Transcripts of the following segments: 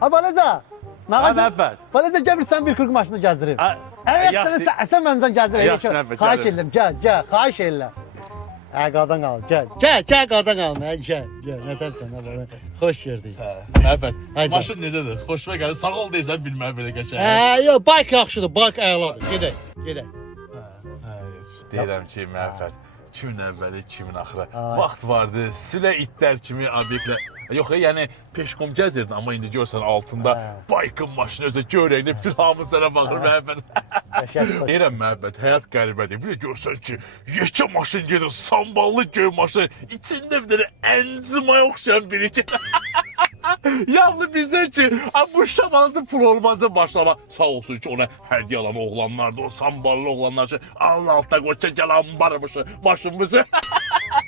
Ha balaca. Məhəbbət. Balaca gəl bir sən bir 40 maşını gəzdirim. Yaxşı. Sən məndən gəzdirə. Yaxşı, Məhəbbət, Xahiş gəlir. edirəm, gəl, xahiş edirəm. Qadan qal, gəl, qadan qal, gəl, nətərsən ha bana. Xoş gördük. Məhəbbət, Haydi. maşın necədir? Xoşuma gəlir. Sağ ol deyirsən bilməm belə qəşəng. Yox, bayk yaxşıdır, bayk əladır. Gedək. Deyirəm ki, Məhəbbət, kimin əvvəli, kimin axırı. Vaxt vardı, silə itlər kimi obyektlər. Yox, yəni peşkom gəzirdin, amma indi görsən altında baykın maşını özü görəkdə bütün hamı sənə baxır, Məhəbbət. Deyirəm, Məhəbbət, həyat qəribədir. Bir də görsən ki, yekə maşın gedir, samballı göy maşın, içində bir dənə əncimaya oxşayan biri ki. Yalnız bizə ki, bu şamanında pul olmazsa başlama. Sağ olsun ki, ona hədiyyə alan oğlanlardı, o samballı oğlanlar ki, alın altına qoy ki, gəl ambarmışı, maşınımızı.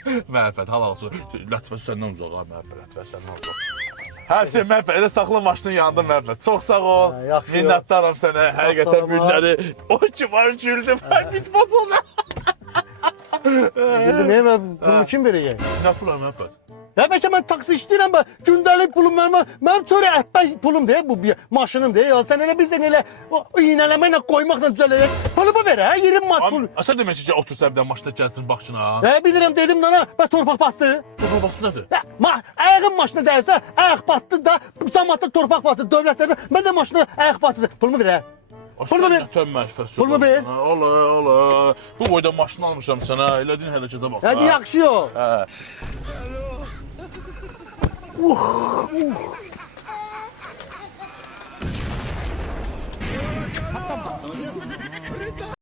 Məhəbbət, halal olsun. Lətvə səndən uzaq ha, Məhəbbət, Lətvə səndən uzaq. Hər şey Məhəbbət, elə saxla maşının yanında Məhəbbət. Çox sağ ol, minnətdaram sənə, həqiqətən günləri. O ki var güldüm, mən bitmaz ona. Bildim, mən pulumu kim verəcək? Nə pula Məhəbbət? Ya bəlkə mən taksi işləyirəm, gündəlik pulum mənim çörə əhbək pulum deyil, bu maşınım deyil. Sən elə bizdən elə iynələməklə qoymaqla düzələyək. Pulumu ver, 20 mat pul. Sən demək ki, otursa bir də maşına gəlsin baxçına. Bilirəm, dedim nana, torpaq bastı. Torpaq bastı nədir? Ayağın maşına dəysə, ayaq bastı da, cəmaatda torpaq bastı, dövlətlərdə, mən də maşına ayaq bastı. Pulumu ver, Pulumu ver. Pulumu ver. Ola. Bu boyda maşın almışam sənə, elədin hərəkətə bax. Hadi yaxşı yox.